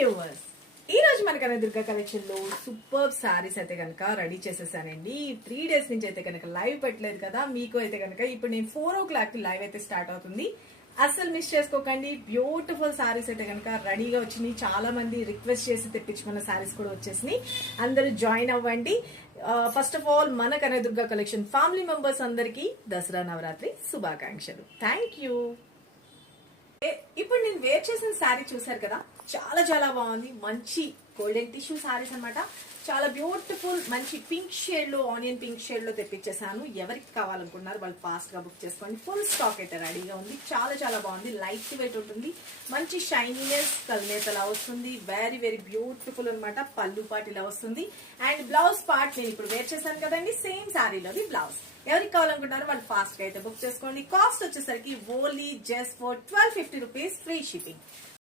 Viewers, ఈ రోజు మన కనదుర్గ కలెక్షన్ లో సూపర్ సారీస్ అయితే కనుక రెడీ చేసేసానండి. 3 days నుంచి అయితే కనుక లైవ్ పెట్టలేదు కదా, మీకు అయితే కనుక ఇప్పుడు నేను 4 o'clock లైవ్ అయితే స్టార్ట్ అవుతుంది. అస్సలు మిస్ చేసుకోకండి. బ్యూటిఫుల్ సారీస్ అయితే కనుక రెడీగా వచ్చినాయి. చాలా మంది రిక్వెస్ట్ చేసి తెప్పించుకున్న సారీస్ కూడా వచ్చేసినాయి. అందరూ జాయిన్ అవ్వండి. ఫస్ట్ ఆఫ్ ఆల్ మన కనదుర్గ కలెక్షన్ ఫ్యామిలీ మెంబర్స్ అందరికీ దసరా నవరాత్రి శుభాకాంక్షలు. Thank you. ఇప్పుడు నేను వేర్ చేసిన శారీ చూసారు కదా, చాలా చాలా బాగుంది. మంచి గోల్డెన్ టిష్యూ శారీస్ అన్నమాట. చాలా బ్యూటిఫుల్ మంచి పింక్ షేడ్ లో, ఆనియన్ పింక్ షేడ్ లో తెప్పించేసాను. ఎవరికి కావాలనుకున్నారు వాళ్ళు ఫాస్ట్ గా బుక్ చేసుకోండి. ఫుల్ స్టాక్ అయితే రెడీగా ఉంది. చాలా చాలా బాగుంది. లైట్ వెయిట్ ఉంటుంది. మంచి షైనీనెస్ కల్నేత ఇలా వస్తుంది. వెరీ వెరీ బ్యూటిఫుల్ అనమాట. పళ్ళు పార్ట్ ఇలా వస్తుంది. అండ్ బ్లౌజ్ పార్ట్ నేను ఇప్పుడు వేర్ చేశాను కదండి, సేమ్ శారీలోది బ్లౌజ్. ఎవరికి కావాలనుకుంటారో వాళ్ళు ఫాస్ట్ గా అయితే బుక్ చేసుకోండి. కాస్ట్ వచ్చేసరికి only just for 1250 rupees, free shipping.